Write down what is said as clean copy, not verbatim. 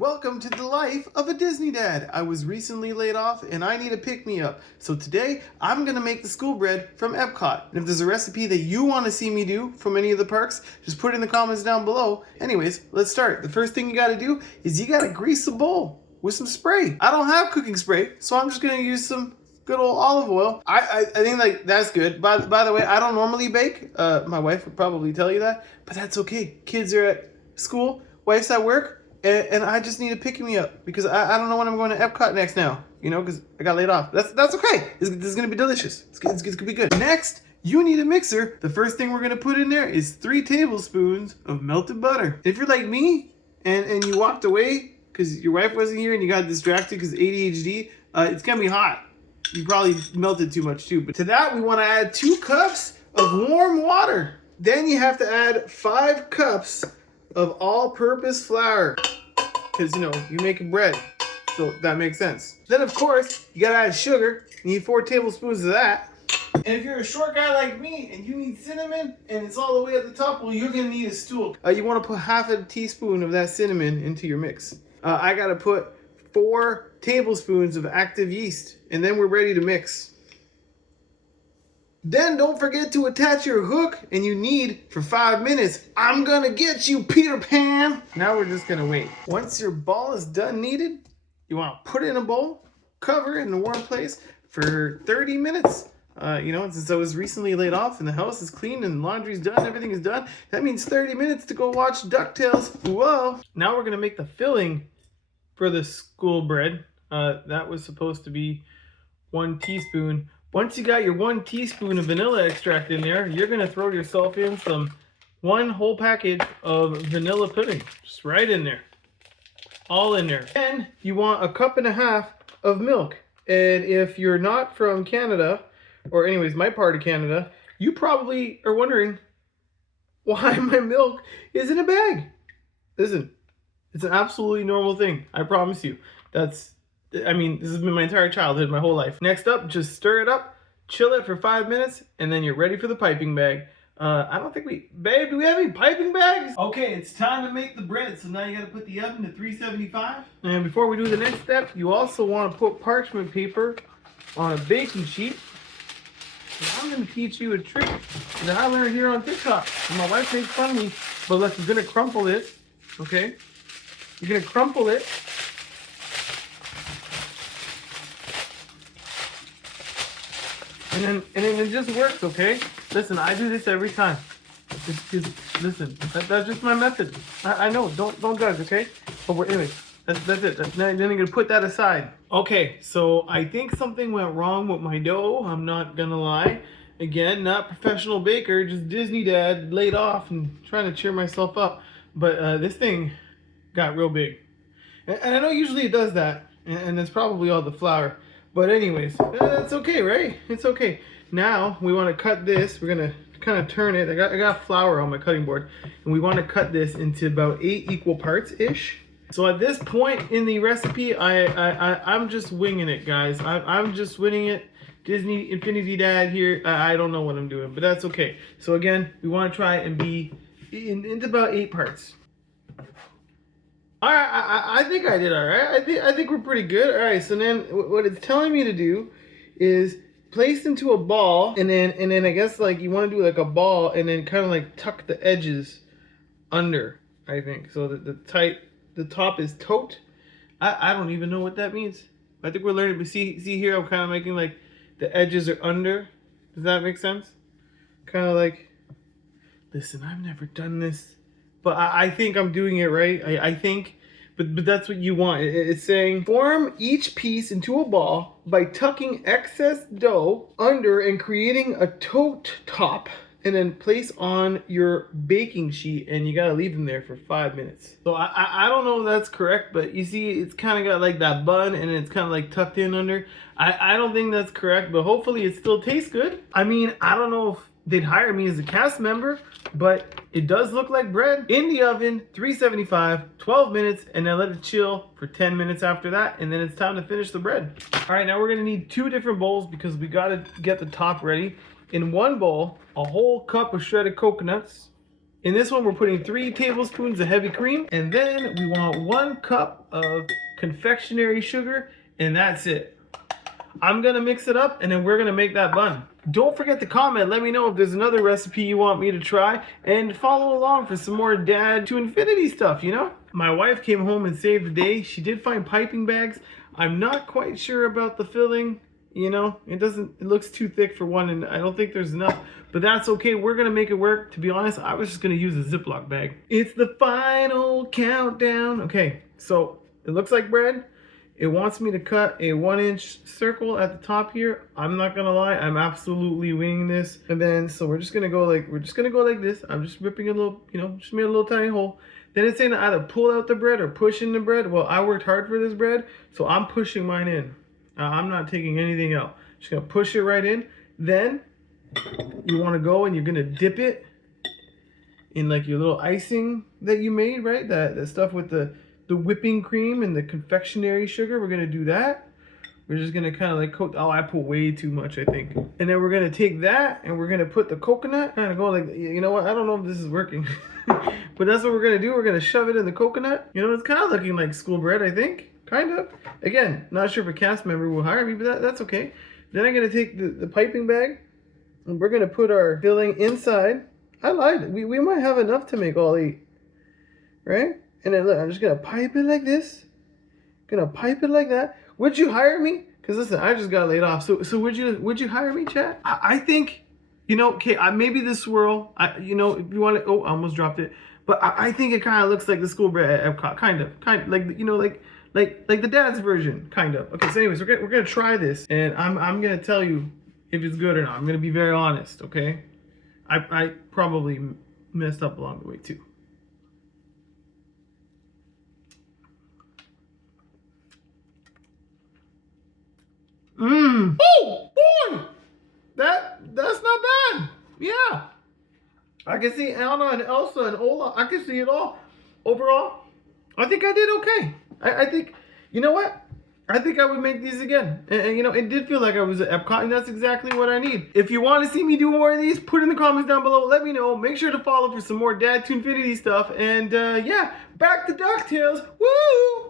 Welcome to the life of a Disney dad. I was recently laid off and I need a pick-me-up. So today, I'm gonna make the school bread from Epcot. And if there's a recipe that you want to see me do from any of the parks, just put it in the comments down below. Anyways, let's start. The first thing you gotta do is you gotta grease a bowl with some spray. I don't have cooking spray, so I'm just gonna use some good old olive oil. I think like that's good. By the way, I don't normally bake. My wife would probably tell you that, but that's okay. Kids are at school, wife's at work. And I just need to pick me up because I don't know when I'm going to Epcot next now, you know, because I got laid off. That's okay. This is going to be delicious. It's going to be good. Next, you need a mixer. The first thing we're going to put in there is 3 tablespoons of melted butter. If you're like me and you walked away because your wife wasn't here and you got distracted because ADHD, it's going to be hot. You probably melted too much too. But to that, we want to add 2 cups of warm water. Then you have to add 5 cups of all-purpose flour, because you know you're making bread, so that makes sense. Then of course you gotta add sugar. You need 4 tablespoons of that. And if you're a short guy like me and you need cinnamon and it's all the way at the top, well, you're gonna need a stool. You want to put half a teaspoon of that cinnamon into your mix. I gotta put 4 tablespoons of active yeast, and then we're ready to mix. Then don't forget to attach your hook, and you knead for 5 minutes. I'm gonna get you, Peter Pan. Now we're just gonna wait. Once your ball is done kneaded, you wanna put it in a bowl, cover it in a warm place for 30 minutes. You know, since I was recently laid off and the house is clean and laundry's done, everything is done, that means 30 minutes to go watch DuckTales. Whoa. Now we're gonna make the filling for the school bread. That was supposed to be 1 teaspoon. Once you got your 1 teaspoon of vanilla extract in there, you're going to throw yourself in some 1 whole package of vanilla pudding. Just right in there. All in there. Then you want 1.5 cups of milk. And if you're not from Canada, or anyways, my part of Canada, you probably are wondering why my milk is in a bag. Listen, it's an absolutely normal thing. I promise you. This has been my entire childhood, my whole life. Next up, just stir it up, chill it for 5 minutes, and then you're ready for the piping bag. Babe, do we have any piping bags? Okay, it's time to make the bread. So now you gotta put the oven to 375. And before we do the next step, you also wanna put parchment paper on a baking sheet. And I'm gonna teach you a trick that I learned here on TikTok. And my wife makes fun of me, but look, you're gonna crumple it, okay? You're gonna crumple it. And then it just works, okay? Listen, I do this every time. Listen, that's just my method. I know, don't judge, okay? But anyways, that's it. Then you're gonna put that aside. Okay, so I think something went wrong with my dough. I'm not gonna lie. Again, not professional baker, just Disney dad, laid off and trying to cheer myself up. But this thing got real big. And I know usually it does that, and it's probably all the flour. But anyways, that's okay, right? It's okay. Now we want to cut this. We're gonna kind of turn it. I got flour on my cutting board, and we want to cut this into about 8 equal parts ish. So at this point in the recipe, I'm just winging it, guys. I'm just winging it. Disney Infinity Dad here. I don't know what I'm doing, but that's okay. So again, we want to try and be into about 8 parts. All right, I think I did all right. I think we're pretty good. All right, so then what it's telling me to do is place into a ball, and then I guess like you want to do like a ball, and then kind of like tuck the edges under. I think so that the top is tote. I don't even know what that means. I think we're learning. But see here, I'm kind of making like the edges are under. Does that make sense? Kind of like. Listen, I've never done this. But I think I'm doing it right. I think, but that's what you want. It's saying form each piece into a ball by tucking excess dough under and creating a tote top, and then place on your baking sheet, and you gotta leave them there for 5 minutes. So I don't know if that's correct, but you see it's kind of got like that bun, and it's kind of like tucked in under. I don't think that's correct, but hopefully it still tastes good. I mean, I don't know if they'd hire me as a cast member, but it does look like bread. In the oven, 375, 12 minutes, and then let it chill for 10 minutes after that, and then it's time to finish the bread. All right, now we're gonna need 2 different bowls because we gotta get the top ready. In one bowl, a whole cup of shredded coconuts, In this one, we're putting 3 tablespoons of heavy cream, and then we want 1 cup of confectionery sugar, and that's it. I'm gonna mix it up, and then we're gonna make that bun. Don't forget to comment. Let me know if there's another recipe you want me to try, and follow along for some more Dad to Infinity stuff, you know? My wife came home and saved the day. She did find piping bags. I'm not quite sure about the filling. You know, it looks too thick for one, and I don't think there's enough, but that's okay. We're gonna make it work. To be honest, I was just gonna use a Ziploc bag. It's the final countdown. Okay, so it looks like bread. It wants me to cut a 1-inch circle at the top here. I'm not gonna lie, I'm absolutely winging this. And then, so we're just gonna go like this. I'm just ripping a little, you know, just made a little tiny hole. Then it's saying to either pull out the bread or push in the bread. Well, I worked hard for this bread, so I'm pushing mine in. I'm not taking anything out. Just gonna push it right in. Then you wanna go and you're gonna dip it in like your little icing that you made, right? That stuff with the whipping cream and the confectionery sugar. We're gonna do that. We're just gonna kind of like coat. Oh, I put way too much, I think. And then we're gonna take that and we're gonna put the coconut, kind of go like, you know what? I don't know if this is working, but that's what we're gonna do. We're gonna shove it in the coconut. You know, it's kind of looking like school bread, I think. Kind of. Again, not sure if a cast member will hire me, but that's okay. Then I'm gonna take the piping bag and we're gonna put our filling inside. I lied. We might have enough to make all 8, right? And then look, I'm just gonna pipe it like this. Gonna pipe it like that. Would you hire me? Cause listen, I just got laid off. So would you hire me, chat? I think, you know, okay, maybe this swirl. You know, if you want to. Oh, I almost dropped it. But I think it kind of looks like the school bread at Epcot, kind of like, you know, like the Dad's version, kind of. Okay, so anyways, we're gonna try this, and I'm gonna tell you if it's good or not. I'm gonna be very honest, okay? I probably messed up along the way too. Oh boy, that's not bad. Yeah, I can see Anna and Elsa and Ola. I can see it all. Overall, I think I did okay. I think, you know what? I think I would make these again. And you know, it did feel like I was at Epcot, and that's exactly what I need. If you want to see me do more of these, put in the comments down below. Let me know. Make sure to follow for some more Dad to Infinity stuff. And yeah, back to DuckTales. Woo!